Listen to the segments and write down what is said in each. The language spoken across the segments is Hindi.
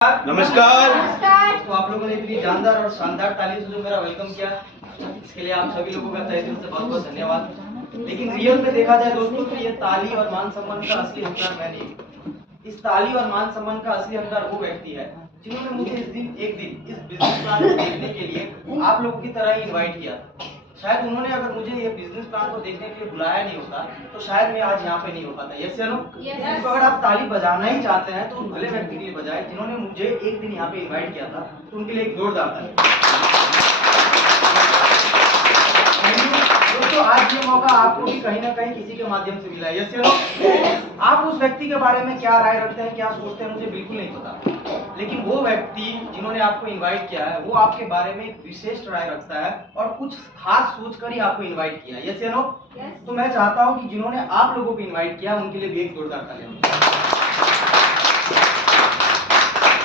नमस्कार। तो आप लोगों ने इतनी जानदार और शानदार ताली से जो मेरा वेलकम किया, इसके लिए आप सभी लोगों का तहे दिल से बहुत बहुत धन्यवाद। लेकिन रियल में देखा जाए दोस्तों तो ये ताली और मान सम्मान का असली हकदार मैं नहीं। इस ताली और मान सम्मान का असली हकदार वो व्यक्ति है जिन्होंने मुझे एक दिन इस बिजनेस प्लान को देखने के लिए आप लोगों की तरह ही इन्वाइट किया। शायद उन्होंने अगर मुझे ये बिजनेस प्लान को देखने के लिए बुलाया नहीं होता तो शायद मैं आज यहाँ पे नहीं हो पाता। यस या नो? तो अगर आप ताली बजाना ही चाहते हैं तो उस भले व्यक्ति के लिए बजाएं जिन्होंने मुझे एक दिन यहाँ पे इन्वाइट किया था, तो उनके लिए एक जोरदार ताली। दोस्तों आज ये मौका आपको भी कहीं ना कहीं किसी के माध्यम से मिला है। यस या नो? आप उस व्यक्ति के बारे में क्या राय रखते हैं, क्या सोचते हैं, मुझे बिल्कुल नहीं पता, लेकिन वो व्यक्ति जिन्होंने आपको इनवाइट किया है वो आपके बारे में एक विशेष राय रखता है और कुछ खास सोचकर ही आपको इनवाइट किया है। यस या नो? तो मैं चाहता हूं कि जिन्होंने आप लोगों को इनवाइट किया उनके लिए भी एक जोरदार ताली।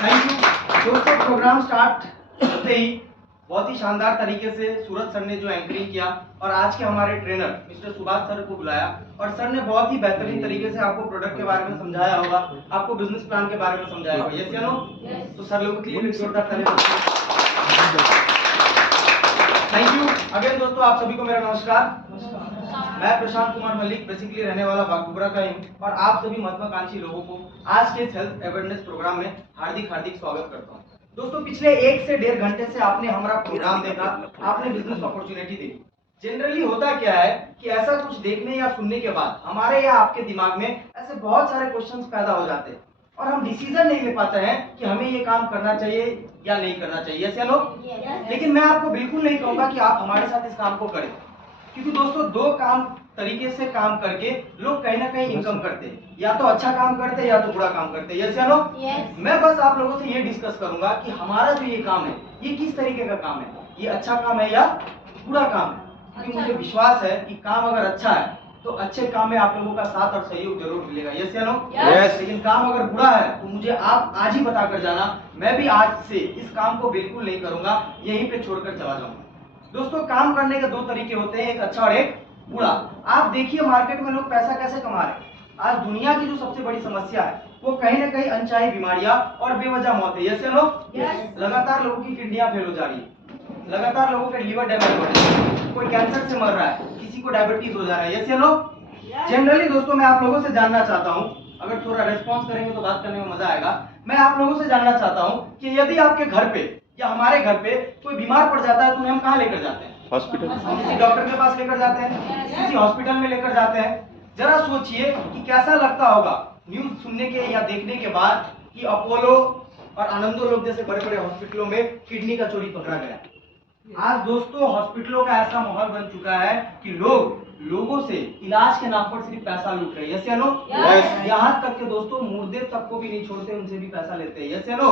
थैंक यू दोस्तों। प्रोग्राम स्टार्ट होते ही बहुत ही शानदार तरीके से सूरज सर ने जो एंकरिंग किया और आज के हमारे ट्रेनर मिस्टर सुभाष सर को बुलाया और सर ने बहुत ही बेहतरीन तरीके से आपको प्रोडक्ट के बारे में समझाया होगा, आपको बिजनेस प्लान के बारे में समझाया होगा। यस या नो? तो सर लोगों के लिए जोरदार ताली। थैंक यू अगेन दोस्तों, आप सभी को मेरा नमस्कार। मैं प्रशांत कुमार मलिक बेसिकली रहने वाला बागडोगरा का हूँ और आप सभी महत्वाकांक्षी लोगों को आज के हेल्थ अवेयरनेस प्रोग्राम में हार्दिक हार्दिक स्वागत करता हूँ। दोस्तों पिछले 1 से 1.5 घंटे से आपने हमारा प्रोग्राम देखा, आपने बिजनेस अपॉर्चुनिटी देखी। जनरली होता क्या है कि ऐसा कुछ देखने या सुनने के बाद हमारे या आपके दिमाग में ऐसे बहुत सारे क्वेश्चंस पैदा हो जाते हैं और हम डिसीजन नहीं ले पाते हैं कि हमें ये काम करना चाहिए या नहीं करना चाहिए। यस या नो? लेकिन मैं आपको बिल्कुल नहीं कहूंगा कि आप हमारे साथ इस काम को करें, क्योंकि दोस्तों दो काम तरीके से काम करके लोग कहीं ना कहीं इनकम करते हैं, या तो अच्छा काम करते हैं या तो बुरा काम करते हैं। यस या नो? मैं बस आप लोगों से ये डिस्कस करूंगा कि हमारा जो ये काम है ये किस तरीके का काम है, ये अच्छा काम है या बुरा काम है। क्योंकि मुझे विश्वास है कि काम अगर अच्छा है तो अच्छे काम में आप लोगों का साथ और सहयोग जरूर मिलेगा। यस या नो? लेकिन काम अगर बुरा है तो मुझे आप आज ही बता कर जाना, मैं भी आज से इस काम को बिल्कुल नहीं करूंगा, यहीं पे छोड़कर चला जाऊंगा। दोस्तों काम करने के 2 तरीके होते हैं, एक अच्छा और एक बुरा। आप देखिए मार्केट में लोग पैसा कैसे कमा रहे हैं। आज दुनिया की जो सबसे बड़ी समस्या है वो कहीं ना कहीं अनचाही बीमारियां और बेवजह मौत है। यस या नो? लगातार लोगों की किडनियां फेल हो जा रही है, लगातार लोगों के लीवर डैमेज हो रहे हैं, कोई कैंसर से मर रहा है, किसी को डायबिटीज हो जा रहा है। यस या नो? जनरली दोस्तों मैं आप लोगों से जानना चाहता हूँ, अगर थोड़ा रेस्पॉन्स करेंगे तो बात करने में मजा आएगा। मैं आप लोगों से जानना चाहता हूँ कि यदि आपके घर पे या हमारे घर पे कोई बीमार पड़ जाता है तो उन्हें हम कहाँ लेकर जाते हैं? हॉस्पिटल। किसी डॉक्टर के पास लेकर जाते हैं, किसी हॉस्पिटल में लेकर जाते हैं। जरा सोचिए कि कैसा लगता होगा न्यूज सुनने के या देखने के बाद कि अपोलो और आनंदो लोग जैसे बड़े बड़े हॉस्पिटलों में किडनी का चोरी पकड़ा गया। आज दोस्तों हॉस्पिटलों का ऐसा माहौल बन चुका है कि लोगों से इलाज के नाम पर सिर्फ पैसा लूट रहे हैं। यस या नो? यहाँ तक के दोस्तों मुर्दे तक को भी नहीं छोड़ते, उनसे भी पैसा लेते हैं। यस या नो?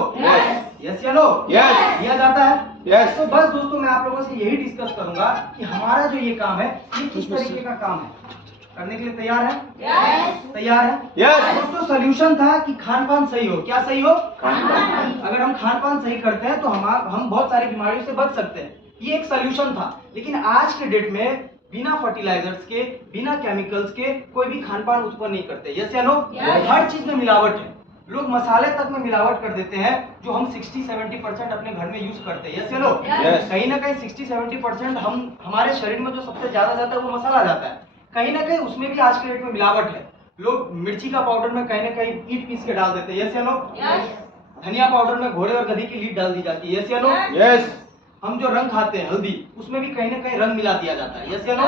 यस या नो? दिया जाता है। तो बस दोस्तों मैं आप लोगों से यही डिस्कस करूंगा कि हमारा जो ये काम है ये किस तरीके का काम है। करने के लिए तैयार है? तैयार है? दोस्तों सोल्यूशन था कि खान पान सही हो। क्या सही हो? अगर हम खान पान सही करते हैं तो हम बहुत सारी बीमारियों से बच सकते हैं, ये एक सोल्यूशन था। लेकिन आज के डेट में बिना फर्टिलाइजर्स के, बिना केमिकल्स के कोई भी खान पान उत्पन्न नहीं करते। यस या नो? हर चीज में मिलावट है। लोग मसाले तक में मिलावट कर देते हैं जो हम 60-70% अपने घर में यूज करते हैं। यस या नो? कहीं ना कहीं 60-70% हमारे शरीर में जो सबसे ज्यादा जाता है वो मसाला जाता है, कहीं ना कहीं उसमें भी आज के डेट में मिलावट है। लोग मिर्ची का पाउडर में कहीं ना कहीं ईंट पीस के डाल देते हैं। यस या नो? धनिया पाउडर में घोड़े और गधी की लीड डाल दी जाती है। यस या नो? हम जो रंग खाते हैं हल्दी, उसमें भी कहीं ना कहीं रंग मिला दिया जाता है। यस या नो?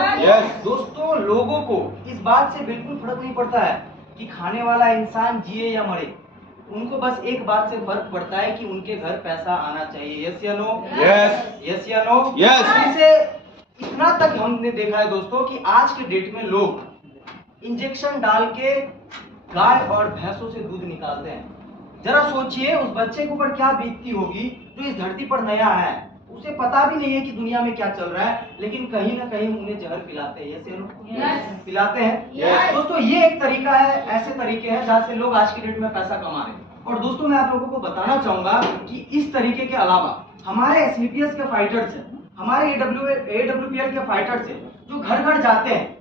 दोस्तों लोगों को इस बात से बिल्कुल फर्क नहीं पड़ता है कि खाने वाला इंसान जिए या मरे, उनको बस एक बात से फर्क पड़ता है कि उनके घर पैसा आना चाहिए। यस या नो? यस या नो? इसे इतना तक हमने देखा है दोस्तों कि आज के डेट में लोग इंजेक्शन डाल के गाय और भैंसों से दूध निकालते हैं। जरा सोचिए उस बच्चे के ऊपर क्या बीतती होगी जो इस धरती पर नया आया है, उसे पता भी नहीं है कि दुनिया में क्या चल रहा है, लेकिन कहीं ना कहीं उन्हें जहर पिलाते हैं। यस या नो? पिलाते हैं। दोस्तों ये एक तरीका है, ऐसे तरीके हैं जहाँ से लोग आज की डेट में पैसा कमा रहे हैं। और दोस्तों मैं आप लोगों को बताना चाहूंगा कि इस तरीके के अलावा हमारे एसलीपीएस के फाइटर्स हैं, हमारे AWPL के फाइटर्स हैं, जो घर घर जाते हैं,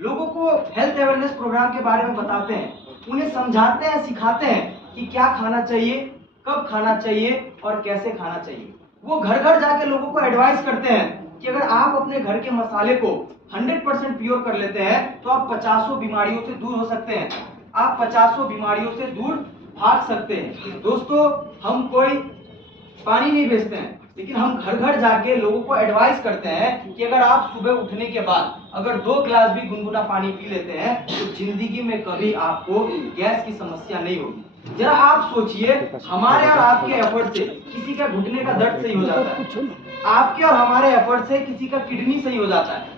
लोगों को हेल्थ अवेयरनेस प्रोग्राम के बारे में बताते हैं, उन्हें समझाते हैं, सिखाते हैं कि क्या खाना चाहिए, कब खाना चाहिए और कैसे खाना चाहिए। वो घर घर जाके लोगों को एडवाइस करते हैं कि अगर आप अपने घर के मसाले को 100% प्योर कर लेते हैं तो आप 50 बीमारियों से दूर हो सकते हैं, आप 50 बीमारियों से दूर भाग सकते हैं। दोस्तों, हम कोई पानी नहीं बेचते हैं, लेकिन हम घर घर जाके लोगों को एडवाइस करते हैं कि अगर आप सुबह उठने के बाद अगर 2 गिलास भी गुनगुना पानी पी लेते हैं तो जिंदगी में कभी आपको गैस की समस्या नहीं होगी। जरा आप सोचिए, हमारे और आपके एफर्ट से किसी का घुटने का दर्द सही हो जाता है, आपके और हमारे एफर्ट से किसी का किडनी सही हो जाता है,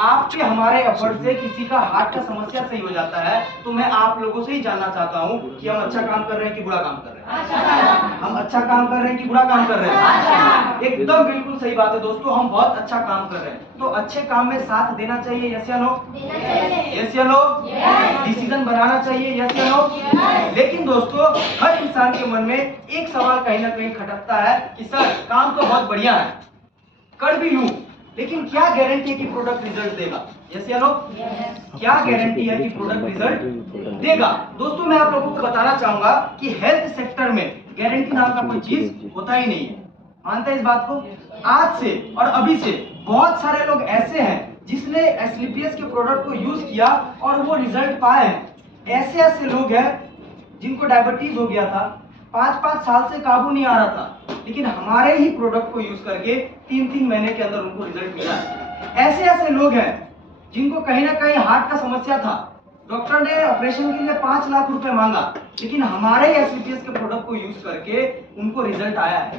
आपके हमारे एफर्ट से किसी का हार्ट का समस्या सही हो जाता है। तो मैं आप लोगों से ही जानना चाहता हूँ कि हम अच्छा काम कर रहे हैं कि बुरा काम कर रहे हैं। हम अच्छा काम कर रहे हैं कि बुरा काम कर रहे हैं? एकदम बिल्कुल सही बात है दोस्तों, हम बहुत अच्छा काम कर रहे हैं। तो अच्छे काम में साथ देना चाहिए, यस या नो? यस या नो? डिसीजन बनाना चाहिए, यस या नो? लेकिन दोस्तों, हर इंसान के मन में एक सवाल कहीं ना कहीं खटकता है कि सर काम तो बहुत बढ़िया है, कर भी लूं, लेकिन क्या गारंटी है कि प्रोडक्ट रिजल्ट देगा? यस या नो? क्या गारंटी है कि प्रोडक्ट रिजल्ट देगा? दोस्तों, मैं आप लोगों को बताना चाहूंगा कि हेल्थ सेक्टर में गारंटी नाम का कोई चीज होता ही नहीं है। मानते हैं इस बात को? आज से और अभी से बहुत सारे लोग ऐसे हैं जिसने एस्क्लेपियस के प्रोडक्ट को यूज किया और वो रिजल्ट पाए हैं। ऐसे लोग हैं जिनको डायबिटीज हो गया था, 5-5 साल से काबू नहीं आ रहा था, लेकिन हमारे ही प्रोडक्ट को यूज करके 3-3 महीने के अंदर उनको रिजल्ट मिला है। ऐसे लोग हैं जिनको कहीं ना कहीं हार्ट का समस्या था, डॉक्टर ने ऑपरेशन के लिए 5 लाख रुपए मांगा, लेकिन हमारे एस्क्लेपियस के प्रोडक्ट को यूज करके उनको रिजल्ट आया है।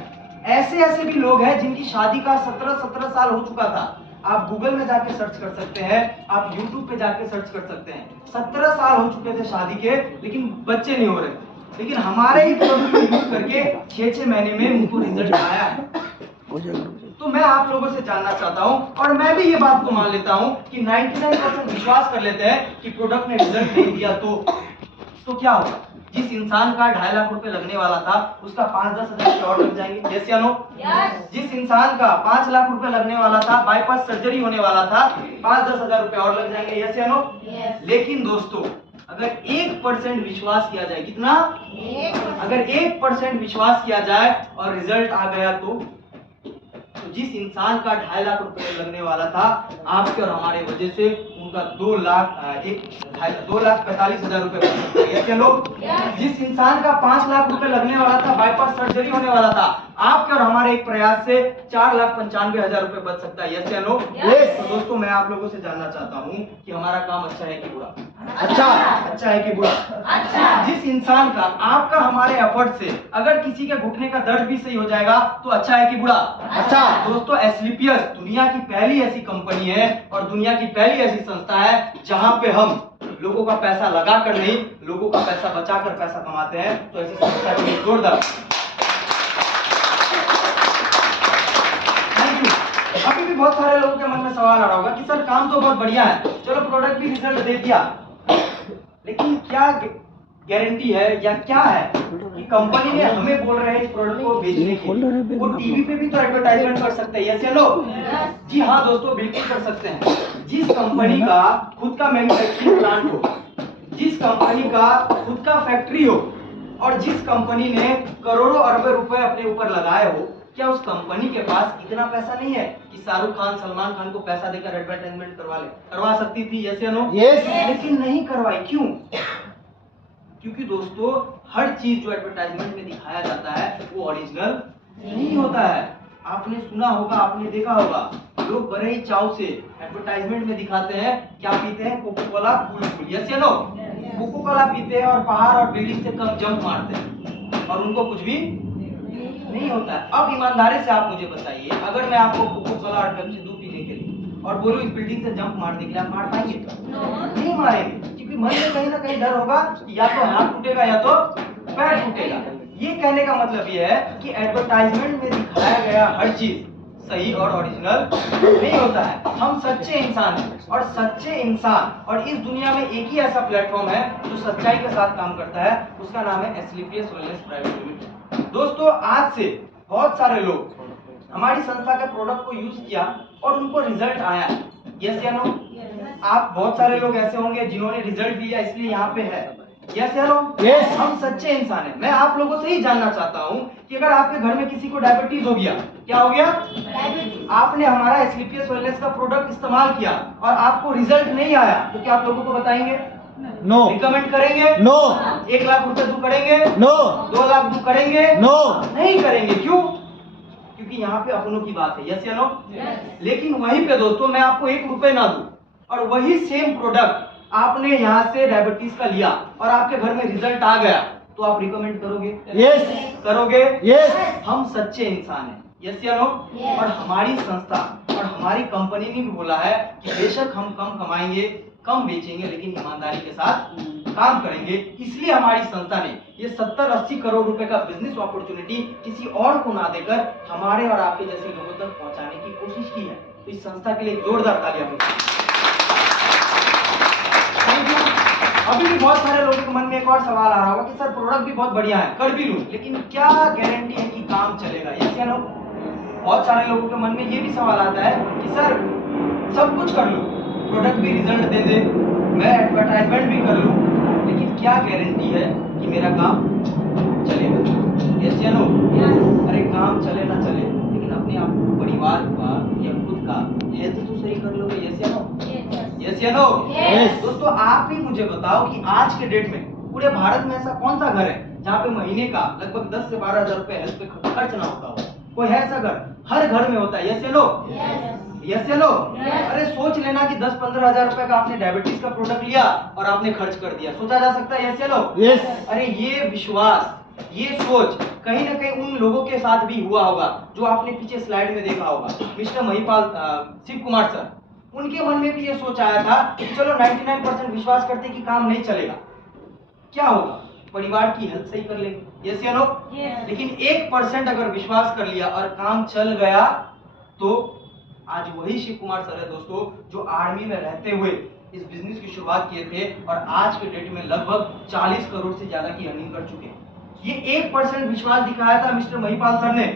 ऐसे भी लोग हैं जिनकी शादी का 17 साल हो चुका था। आप गूगल में जाके सर्च कर सकते हैं, आप यूट्यूब पे जाके सर्च कर सकते हैं। 17 साल हो चुके थे शादी के, लेकिन बच्चे नहीं हो रहे, लेकिन हमारे ही प्रोडक्ट को यूज करके 6-6 महीने में उनको रिजल्ट आया है। तो मैं आप लोगों से जानना चाहता हूं, और मैं भी ये बात को मान लेता हूं कि 99% विश्वास कर लेते हैं कि प्रोडक्ट ने रिजल्ट नहीं दिया तो क्या होगा? जिस इंसान का 2.5 लाख रुपए लगने वाला था उसका 5-10 हजार रुपए और लग जाएंगे, यस या नो? जिस इंसान का 5 लाख रुपए लगने वाला था, बाईपास सर्जरी होने वाला था, 5-10 हजार रुपए और लग जाएंगे, यस या नो? लेकिन दोस्तों, अगर 1% विश्वास किया जाए, कितना? अगर 1% विश्वास किया जाए और रिजल्ट आ गया तो जिस इंसान का 2.5 लाख रुपए लगने वाला था, आपके और हमारे वजह से उनका 2,45,000 रुपए बच सकता है, यस या नो? जिस इंसान का 5 लाख रुपए लगने वाला था, बाईपास सर्जरी होने वाला था, आपके और हमारे एक प्रयास से 4,95,000 रुपए बच सकता है, यस या नो? तो दोस्तों, मैं आप लोगों से जानना चाहता हूँ कि हमारा काम अच्छा है कि बुरा? अच्छा है कि बुरा? जिस इंसान का आपका हमारे एफर्ट से अगर किसी के घुटने का दर्द भी सही हो जाएगा तो अच्छा है कि बुरा? दोस्तों, एस्क्लेपियस दुनिया की पहली ऐसी कंपनी है और दुनिया की पहली ऐसी संस्था है जहां पे हम लोगों का पैसा लगाकर नहीं, लोगों का पैसा बचाकर पैसा कमाते हैं। तो ऐसी संस्था के लिए जोरदार। अभी भी बहुत सारे लोगों के मन में सवाल आ रहा होगा कि सर काम तो बहुत बढ़िया है, चलो प्रोडक्ट भी रिजल्ट दे दिया, लेकिन क्या गारंटी है या क्या है कि कंपनी ने हमें बोल रहे हैं इस प्रोडक्ट को बेचने के लिए, वो टीवी पे भी तो एडवर्टाइजमेंट कर सकते हैं, यस या नो? जी हाँ दोस्तों, बिल्कुल कर सकते हैं। जिस कंपनी का खुद का मैन्युफैक्चरिंग प्लांट हो, जिस कंपनी का खुद का फैक्ट्री हो, और जिस कंपनी ने करोड़ों अरबों रुपए अपने ऊपर लगाए हो, क्या उस कंपनी के पास इतना पैसा नहीं है कि शाहरुख खान, सलमान खान को पैसा देकर एडवर्टाइजमेंट करवा सकती थी, यस या नो? लेकिन नहीं करवाई, क्यों? क्योंकि दोस्तों, हर चीज जो एडवर्टाइजमेंट में दिखाया जाता है वो ओरिजिनल नहीं होता है। आपने सुना होगा, आपने देखा होगा, लोग बड़े ही चाव से एडवर्टाइजमेंट में दिखाते हैं, क्या पीते हैं? कोको कोला कूल, यस या नो? कोको कोला पीते हैं और पहाड़ और बिल्डिंग से कम जंप मारते हैं और उनको कुछ भी नहीं होता है। अब ईमानदारी से आप मुझे बताइए, अगर मैं आपको कोको कोला और पेप्सी दूं पीने के लिए और बोलूं इस बिल्डिंग से जंप मारने के लिए, आप मार पाएंगे? नहीं मारेंगे, क्योंकि मन में कहीं ना कहीं डर होगा कि या तो हाथ टूटेगा या तो पैर टूटेगा। ये कहने का मतलब ये है कि एडवर्टाइजमेंट में दिखाया गया हर चीज सही और ओरिजिनल नहीं होता है। हम सच्चे इंसान हैं, और सच्चे इंसान और इस दुनिया में एक ही ऐसा प्लेटफॉर्म है जो सच्चाई के साथ काम करता है, उसका नाम है एस्क्लेपियस वेलनेस प्राइवेट लिमिटेड। दोस्तों, आज से बहुत सारे लोग हमारी संस्था के प्रोडक्ट को यूज किया और उनको रिजल्ट आया, यस या नो? आप बहुत सारे लोग ऐसे होंगे जिन्होंने रिजल्ट दिया इसलिए यहाँ पे है, यस या नो? Yes. हम सच्चे इंसान हैं। मैं आप लोगों से ही जानना चाहता हूँ कि अगर आपके घर में किसी को डायबिटीज हो गया, क्या हो गया? आपने हमारा एस्क्लेपियस वेलनेस का प्रोडक्ट इस्तेमाल किया और आपको रिजल्ट नहीं आया, तो क्या आप लोगों को बताएंगे? नो। रिकमेंड करेंगे? नो। 1 लाख रुपए तू करेंगे? नो। 2 लाख तू करेंगे? नो। नहीं करेंगे। क्यों? क्योंकि यहाँ पे अपनों की बात है। यस या नो? लेकिन वहीं पे दोस्तों मैं आपको 1 रुपए ना दूं और वही सेम प्रोडक्ट आपने यहाँ से डायबिटीज का लिया और आपके घर में रिजल्ट आ गया, तो आप रिकमेंड करोगे? यस। करोगे? यस। हम सच्चे इंसान हैं। यस या नो? और हमारी संस्था और हमारी कंपनी ने भी बोला है कि बेशक हम कम कमाएंगे, कम बेचेंगे, लेकिन ईमानदारी के साथ काम करेंगे। इसलिए हमारी संस्था ने ये 70-80 करोड़ रुपए का बिजनेस अपॉर्चुनिटी किसी और को ना देकर हमारे और आपके जैसे लोगों तक पहुंचाने की कोशिश की है। तो इस संस्था के लिए जोरदार तालियां बजाएं। Thank you. अभी भी बहुत सारे लोगों के मन में एक और सवाल आ रहा होगा कि सर प्रोडक्ट भी बहुत बढ़िया है, कर भी लूं, लेकिन क्या गारंटी है कि काम चलेगा? यस या नो? बहुत सारे लोगों के मन में ये भी सवाल आता है कि सर सब कुछ कर लूं, प्रोडक्ट भी रिजल्ट दे दे, मैं एडवर्टाइजमेंट भी कर लूं, लेकिन क्या गारंटी है कि मेरा काम चलेगा? यस या नो? अरे काम चले ना चले, लेकिन अपने आप परिवार का या खुद का हेल्थ तो सही कर लोगे। यस या नो? यस या नो? Yes. दोस्तों आप ही मुझे बताओ कि आज के डेट में पूरे भारत में ऐसा कौन सा घर है जहाँ पे महीने का लगभग 10 से 12 हजार रुपए हेल्थ पे खर्च ना होता हो? कोई है ऐसा घर? हर घर में होता है। यस या नो? यस या नो? अरे सोच लेना कि 10-15 हजार रुपए का आपने डायबिटीज का प्रोडक्ट लिया और आपने खर्च कर दिया, सोचा जा सकता है? यस या नो? यस। अरे ये विश्वास, ये सोच कहीं ना कहीं उन लोगों के साथ भी हुआ होगा जो आपने पीछे स्लाइड में देखा होगा, मिस्टर महिपाल शिव कुमार सर। उनके मन में भी ये सोच आया था कि चलो 99% विश्वास करते कि काम नहीं चलेगा, क्या होगा, परिवार की हेल्थ सही कर लेंगे। यस या नो? लेकिन 1% अगर विश्वास कर लिया और काम चल गया, तो आज वही शिव कुमार सर है दोस्तों जो आर्मी में रहते हुए इस बिजनेस की शुरुआत किए थे और आज के डेट में लगभग 40 करोड़ से ज्यादा की अर्निंग कर चुके हैं। ये 1% विश्वास दिखाया था मिस्टर महिपाल सर ने।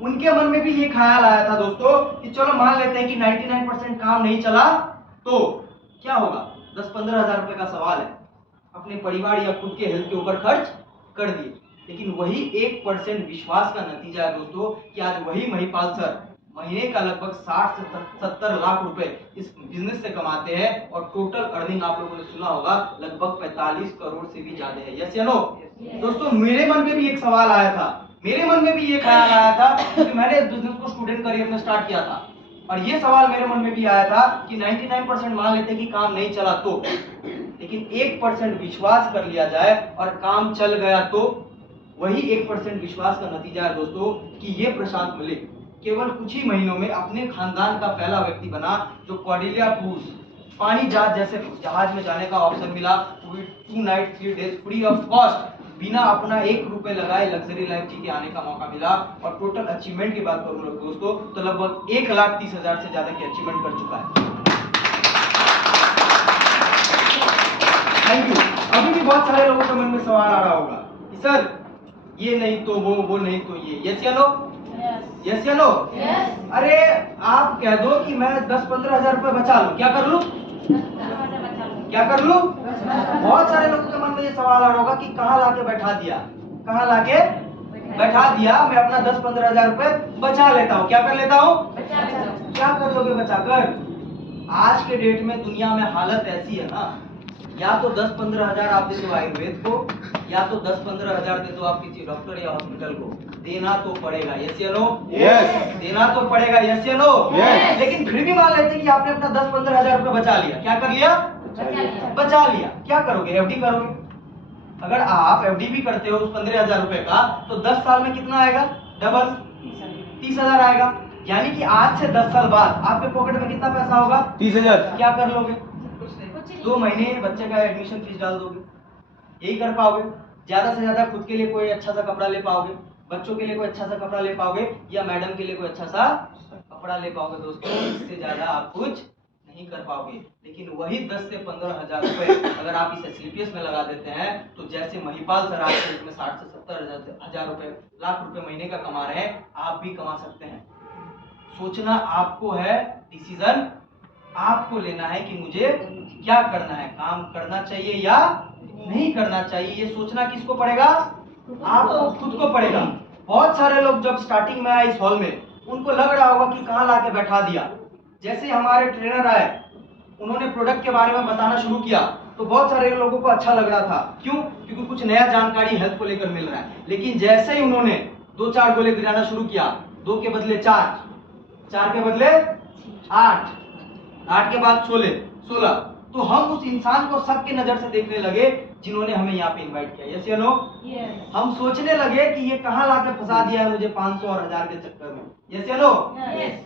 उनके मन में भी ये ख्याल आया था दोस्तों कि चलो मान लेते हैं कि 99% काम नहीं चला, तो क्या होगा, 10-15 हजार रुपए का सवाल है, अपने परिवार या खुद के हेल्थ के ऊपर खर्च कर दिए। लेकिन वही 1% विश्वास का नतीजा है दोस्तों कि आज वही महिपाल सर महीने का लगभग 60 से 70 लाख रुपए इस बिजनेस से कमाते हैं और टोटल अर्निंग आप लोगों ने सुना होगा लगभग 45 करोड़ से भी ज्यादा है। यस या नो? दोस्तों मेरे मन में भी एक सवाल आया था, मेरे मन में भी ये ख्याल आया था कि मैंने इस बिजनेस को स्टूडेंट करियर में स्टार्ट किया था और ये सवाल मेरे मन में भी आया था कि 99% मान लेते कि काम नहीं चला तो, लेकिन 1% विश्वास कर लिया जाए और काम चल गया तो वही 1% विश्वास का नतीजा है दोस्तों कि ये प्रशांत मलिक केवल कुछ ही महीनों में अपने खानदान का पहला व्यक्ति बना जो कॉर्डेलिया क्रूज पानी जहाज जैसे जहाज में जाने का ऑप्शन मिला, 2 night 3 days free of cost, बिना अपना 1 रुपए लगाए लग्जरी लाइफ जी के आने का मौका मिला। और टोटल अचीवमेंट की बात करूं दोस्तों तो लगभग 1,30,000 से ज्यादा की अचीवमेंट कर चुका है। Thank you. अभी भी बहुत सारे लोगों के मन में सवाल आ रहा होगा कि सर ये नहीं तो वो नहीं तो ये। यस या नो? यस या नो? अरे आप कह दो कि मैं 10-15 हजार रुपए बचा लूं, क्या कर लूं? क्या कर लूं? बहुत सारे लोगों के मन में ये सवाल आ रहा होगा कि कहाँ लाके बैठा दिया, कहाँ लाके बैठा दिया, मैं अपना 10-15 हजार रुपए बचा लेता हूँ, क्या कर लेता हूँ? क्या कर लोगे बचाकर? आज के डेट में दुनिया में हालत ऐसी है ना, या तो 10-15 हजार आप दे दो आयुर्वेद को, या तो 10-15 हजार दे दो आप किसी डॉक्टर या हॉस्पिटल को, देना तो पड़ेगा। यस या नो? यस। देना तो पड़ेगा। यस या नो? यस। लेकिन फिर भी मान लेते कि आपने अपना 10-15 हजार रुपए बचा लिया, क्या कर लिया? बचा लिया, क्या करोगे? एफडी करोगे। अगर आप एफडी भी करते हो उस 15,000 रुपए का, तो 10 साल में कितना आएगा? डबल 30,000 आएगा। यानी कि आज से 10 साल बाद आपके पॉकेट में कितना पैसा होगा? 30,000। क्या कर लोगे? 2 महीने बच्चे का एडमिशन फीस डाल दोगे, यही कर पाओगे। ज्यादा से ज्यादा खुद के लिए कोई अच्छा सा कपड़ा ले पाओगे, बच्चों के लिए कोई अच्छा सा कपड़ा ले पाओगे, या मैडम के लिए कोई अच्छा सा कपड़ा ले पाओगे। दोस्तों इससे ज्यादा आप कुछ नहीं कर पाओगे। लेकिन वही 10 से 15 हजार रुपए अगर आप इस एस्क्लेपियस में लगा देते हैं, तो जैसे महिपाल सर आज के डेट में 60 से 70 हजार रुपए, लाख रुपए महीने का कमा रहे हैं, आप भी कमा सकते हैं। सोचना आपको है, डिसीजन आपको लेना है कि मुझे क्या करना है, काम करना चाहिए या नहीं करना चाहिए। ये सोचना किसको पड़ेगा? आपको खुद को पड़ेगा। बहुत सारे लोग जब स्टार्टिंग में आए इस हॉल में, उनको लग रहा होगा कि कहाँ लाके बैठा दिया। जैसे हमारे ट्रेनर आए, उन्होंने प्रोडक्ट के बारे में बताना शुरू किया तो बहुत सारे लोगों को अच्छा लग रहा था। क्यों? क्योंकि कुछ नया जानकारी हेल्थ को लेकर मिल रहा है। लेकिन जैसे ही उन्होंने 2-4 गोले गिराना शुरू किया, 2 के बदले 4, 4 के बदले 8, 8 के बाद 16, तो हम उस इंसान को सबके नजर से देखने लगे जिन्होंने हमें यहाँ पे इनवाइट किया। यस या नो? हम सोचने लगे कि ये कहाँ लाके फंसा दिया है मुझे 500 और 1000 के चक्कर में। यस या नो?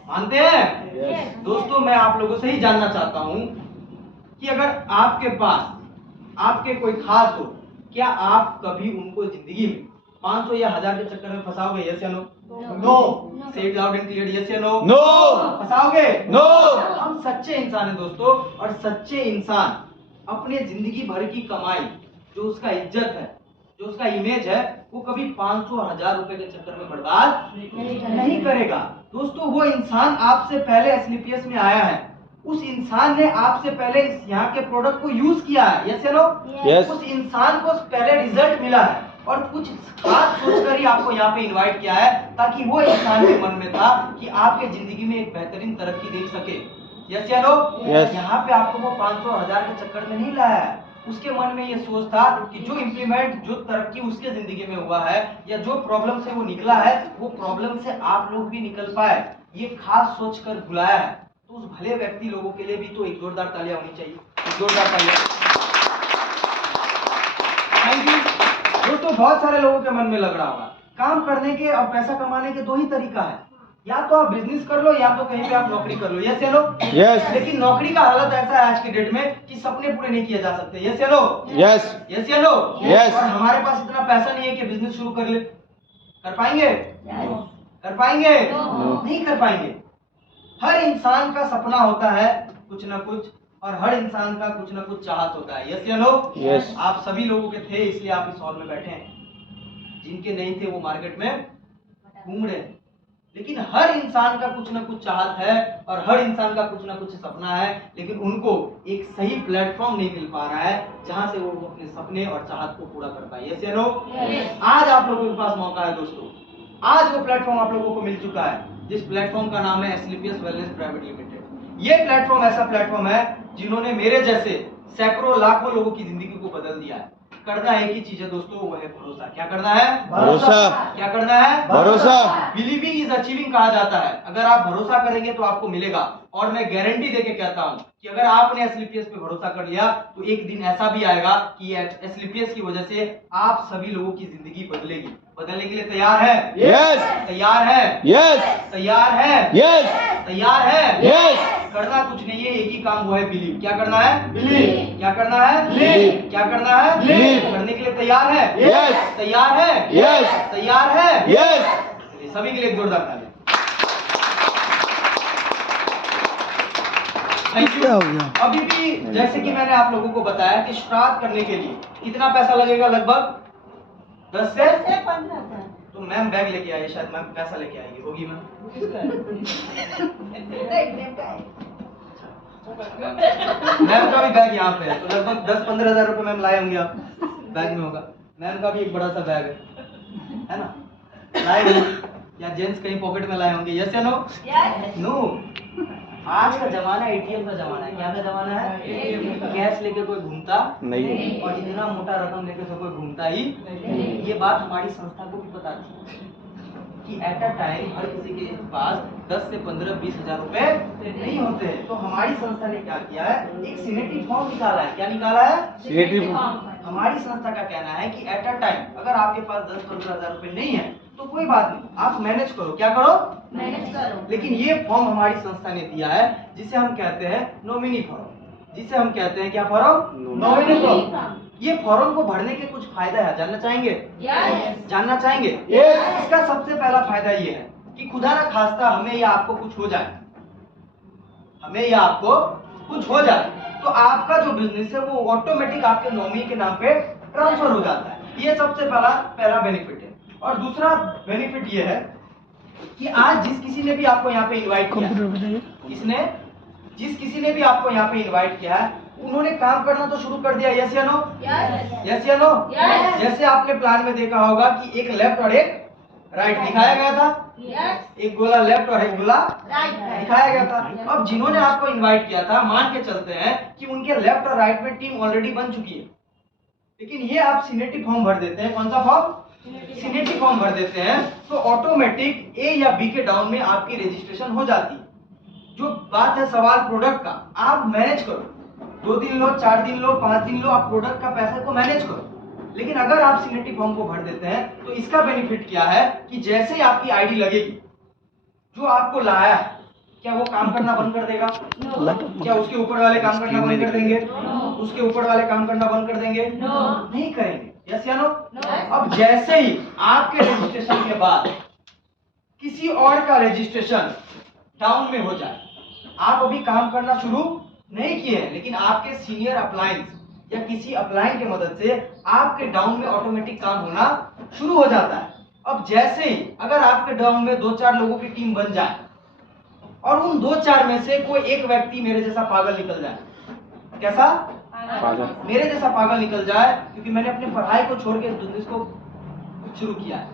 मानते हैं? दोस्तों, मैं आप लोगों से ही जानना चाहता हूँ कि अगर आपके पास आपके कोई खास हो, क्या आप कभी उनको जिंदगी में 500 या 1000 के चक्कर में फंसाओगे? यस या नो? नो। से it loud and clear, yes या नो? नो। फंसाओगे? नो। हम सच्चे इंसान हैं दोस्तों, और सच्चे इंसान अपने जिंदगी भर की कमाई, जो उसका इज्जत है, जो उसका इमेज है, वो कभी 500 और 1000 रुपए के चक्कर में बर्बाद नहीं करेगा। दोस्तों, वो इंसान आपसे पहले एसलीपीएस में आया है, उस इंसान ने आपसे पहले इस यहाँ के प्रोडक्ट को यूज किया है। यस या नो? यस। उस इंसान को पहले रिजल्ट मिला है और कुछ खास सोचकर ही आपको यहाँ पे इनवाइट किया है, ताकि वो इंसान के मन में था कि आपके जिंदगी में एक बेहतरीन तरक्की देख सके। यस या नो? यस। यहाँ पे आपको वो 500 और 1000 के चक्कर में नहीं लाया है। उसके मन में ये सोच था कि जो इम्प्लीमेंट, जो तरक्की उसके जिंदगी में हुआ है, या जो प्रॉब्लम से वो निकला है, वो प्रॉब्लम से आप लोग भी निकल पाए, ये खास सोचकर बुलाया है। तो उस भले व्यक्ति लोगों के लिए भी तो एक जोरदार तालियां होनी चाहिए। एक जोरदार तालियां। Thank you. दोस्तों, बहुत सारे लोगों के मन में लग रहा होगा काम करने के और पैसा कमाने के 2 ही तरीका है, या तो आप बिजनेस कर लो या तो कहीं पे आप नौकरी कर लो। यस या नो? यस। लेकिन नौकरी का हालत ऐसा है आज की डेट में कि सपने पूरे नहीं किए जा सकते। यस या नो? यस। यस या नो? यस। और हमारे पास इतना पैसा नहीं है कि बिजनेस शुरू कर ले। कर पाएंगे? कर पाएंगे? नहीं कर पाएंगे। हर इंसान का सपना होता है कुछ ना कुछ, और हर इंसान का कुछ ना कुछ चाहत होता है। यस या नो? यस। आप सभी लोगों के थे, इसलिए आप इस हॉल में बैठे हैं। जिनके नहीं थे वो मार्केट में घूम रहे हैं। लेकिन हर इंसान का कुछ ना कुछ चाहत है और हर इंसान का कुछ ना कुछ सपना है, लेकिन उनको एक सही प्लेटफॉर्म नहीं मिल पा रहा है जहां से वो अपने सपने और चाहत को पूरा कर पाए। यस या नो? आज आप लोगों के पास मौका है दोस्तों। आज वो प्लेटफॉर्म आप लोगों को मिल चुका है, जिस प्लेटफॉर्म का नाम है एसलीपीएस वेलनेस प्राइवेट लिमिटेड। ये प्लेटफॉर्म ऐसा प्लेटफॉर्म है जिन्होंने मेरे जैसे सैकड़ों लाखों लोगों की जिंदगी को बदल दिया है। करना एक ही चीज है दोस्तों, वो है भरोसा। क्या करना है? भरोसा। क्या करना है? भरोसा। बिलीविंग इज अचीविंग कहा जाता है। अगर आप भरोसा करेंगे तो आपको मिलेगा, और मैं गारंटी देके कहता हूं कि अगर आपने एसलीपीएस पे भरोसा कर लिया तो एक दिन ऐसा भी आएगा कि एसलीपीएस की वजह से आप सभी लोगों की जिंदगी बदलेगी। बदलने के लिए तैयार है? यस। तैयार है? यस। तैयार है? यस। तैयार है? यस। करना कुछ नहीं है, एक ही काम, वो है बिलीव। क्या करना है? बिलीव। क्या करना है? बिलीव। क्या करना है? बिलीव। करने के लिए तैयार है? यस। तैयार है? यस। तैयार है? यस। सभी के लिए एक जोरदार ताली। Thank you. अभी भी जैसे कि मैंने आप लोगों को बताया कि स्टार्ट करने के लिए कितना पैसा लगेगा? लगभग 10 से 15। तो मैम बैग लेके आइए, शायद मैम पैसा लेके आएगी। होगी मैम? मैम का भी बैग यहाँ पे है, तो लगभग 10-15 हजार रुपए मैम लाए होंगे आप, बैग में होगा। मैम का भी एक बड़ा सा बैग है ना? लाए होंगे, या जेंट्स कहीं पॉकेट में लाए होंगे। यस या नो? नो। आज का जमाना एटीएम का जमाना है। क्या का जमाना है? एटीएम। कैश लेके कोई घूमता नहीं, और इतना मोटा रकम लेके तो कोई घूमता ही नहीं। ये बात हमारी संस्था को भी पता थी कि एट अ टाइम हर किसी के पास 10 से 15-20 हजार रुपए नहीं होते हैं। तो हमारी संस्था ने क्या किया है? एक सिनेटरी फॉर्म निकाला है। क्या निकाला है? सिनेटरी फॉर्म। हमारी संस्था का कहना है कि एट अ टाइम अगर आपके पास 10-15 हजार रुपए नहीं है तो कोई बात नहीं, आप मैनेज करो। क्या करो? मैनेज करो। लेकिन ये फॉर्म हमारी संस्था ने दिया है, जिसे हम कहते हैं नॉमिनी फॉर्म। जिसे हम कहते हैं क्या फॉर्म? Nominee form. ये फॉर्म को भरने के कुछ फायदा है, जानना चाहेंगे? yes. जानना चाहेंगे? yes. इसका सबसे पहला फायदा ये है कि खुदा ना खास्ता हमें या आपको कुछ हो जाए, हमें या आपको कुछ हो जाए, तो आपका जो बिजनेस है वो ऑटोमेटिक आपके नॉमिनी के नाम पे ट्रांसफर हो जाता है। ये सबसे पहला बेनिफिट है। और दूसरा बेनिफिट ये है कि आज जिस किसी ने भी आपको यहाँ पे इन्वाइट किया, जिस किसी ने भी आपको यहाँ पे इन्वाइट किया है, उन्होंने काम करना तो शुरू कर दिया, यस या नो? यस या नो? जैसे आपने प्लान में देखा होगा कि एक लेफ्ट और एक राइट दिखाया गया था, एक गोला लेफ्ट और एक गोला दिखाया गया था। अब जिन्होंने आपको इनवाइट किया था, मान के चलते हैं कि उनके लेफ्ट और राइट में टीम ऑलरेडी बन चुकी है, लेकिन ये आप सीनेटी फॉर्म भर देते हैं। कौन सा फॉर्म? सीनेटी फॉर्म भर देते हैं, तो ऑटोमेटिक ए या बी के डाउन में आपकी रजिस्ट्रेशन हो जाती है। जो बात है सवाल प्रोडक्ट का, आप मैनेज करो, 2 दिन लो, 4 दिन लो, 5 दिन लो, आप प्रोडक्ट का पैसा को मैनेज करो। लेकिन अगर आप सीनेटी फॉर्म को भर देते हैं तो इसका बेनिफिट क्या है कि जैसे ही आपकी आईडी लगेगी, जो आपको लाया है क्या वो काम करना बंद कर देगा? क्या उसके ऊपर वाले काम करना बंद कर देंगे? उसके ऊपर वाले काम करना बंद कर देंगे? नहीं करेंगे, यस या नो? अब जैसे ही आपके रजिस्ट्रेशन के बाद किसी और का रजिस्ट्रेशन डाउन में हो जाए, आप अभी काम करना शुरू नहीं किए हैं, लेकिन आपके सीनियर अप्लायंस या किसी अप्लायंस की मदद से आपके डाउन में ऑटोमेटिक काम होना शुरू हो जाता है। अब जैसे ही अगर आपके डाउन में 2-4 लोगों की टीम बन जाए और उन 2-4 में से कोई एक व्यक्ति मेरे जैसा पागल निकल जाए, कैसा? मेरे जैसा पागल निकल जाए, क्योंकि मैंने अपनी पढ़ाई को छोड़ के इस बिजनेस को शुरू किया है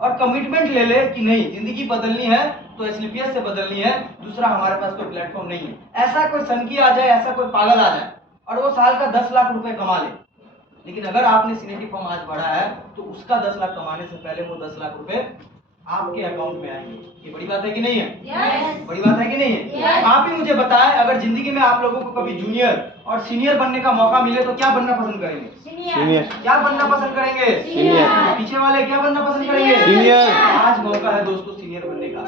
और कमिटमेंट ले ले कि नहीं, जिंदगी बदलनी है तो एसलीपीएस से बदलनी है, दूसरा हमारे पास कोई प्लेटफॉर्म नहीं है। ऐसा कोई सनकी आ जाए, ऐसा कोई पागल आ जाए और वो साल का 10 लाख रुपए कमा ले, लेकिन अगर आपने सीनेटी फॉर्म आज भरा है तो उसका 10 लाख कमाने से पहले वो 10 लाख रुपए आपके अकाउंट में आएंगे। ये बड़ी बात है कि नहीं है? बड़ी बात है कि नहीं है? आप ही मुझे बताएं, अगर जिंदगी में आप लोगों को कभी जूनियर और सीनियर बनने का मौका मिले तो क्या बनना पसंद करेंगे? सीनियर। क्या बनना पसंद करेंगे? सीनियर। पीछे वाले क्या बनना पसंद करेंगे? सीनियर। आज मौका है दोस्तों सीनियर बनने का।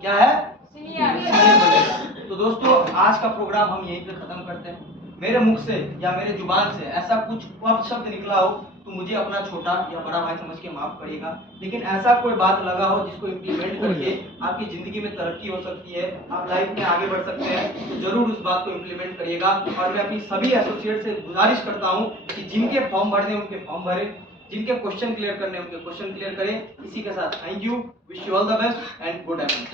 क्या है? सीनियर बनने का। तो दोस्तों आज का प्रोग्राम हम यहीं पे खत्म करते हैं। मेरे मुख से या मेरे जुबान से ऐसा कुछ शब्द निकला हो तो मुझे अपना छोटा या बड़ा भाई समझ के माफ करिएगा, लेकिन ऐसा कोई बात लगा हो जिसको इम्प्लीमेंट करके आपकी जिंदगी में तरक्की हो सकती है, आप लाइफ में आगे बढ़ सकते हैं, तो जरूर उस बात को इम्प्लीमेंट करिएगा। और मैं अपनी सभी एसोसिएट से गुजारिश करता हूँ कि जिनके फॉर्म भरने उनके फॉर्म भरें, जिनके क्वेश्चन क्लियर करने उनके क्वेश्चन क्लियर करें। इसी के साथ thank you, wish you all the best and good afternoon.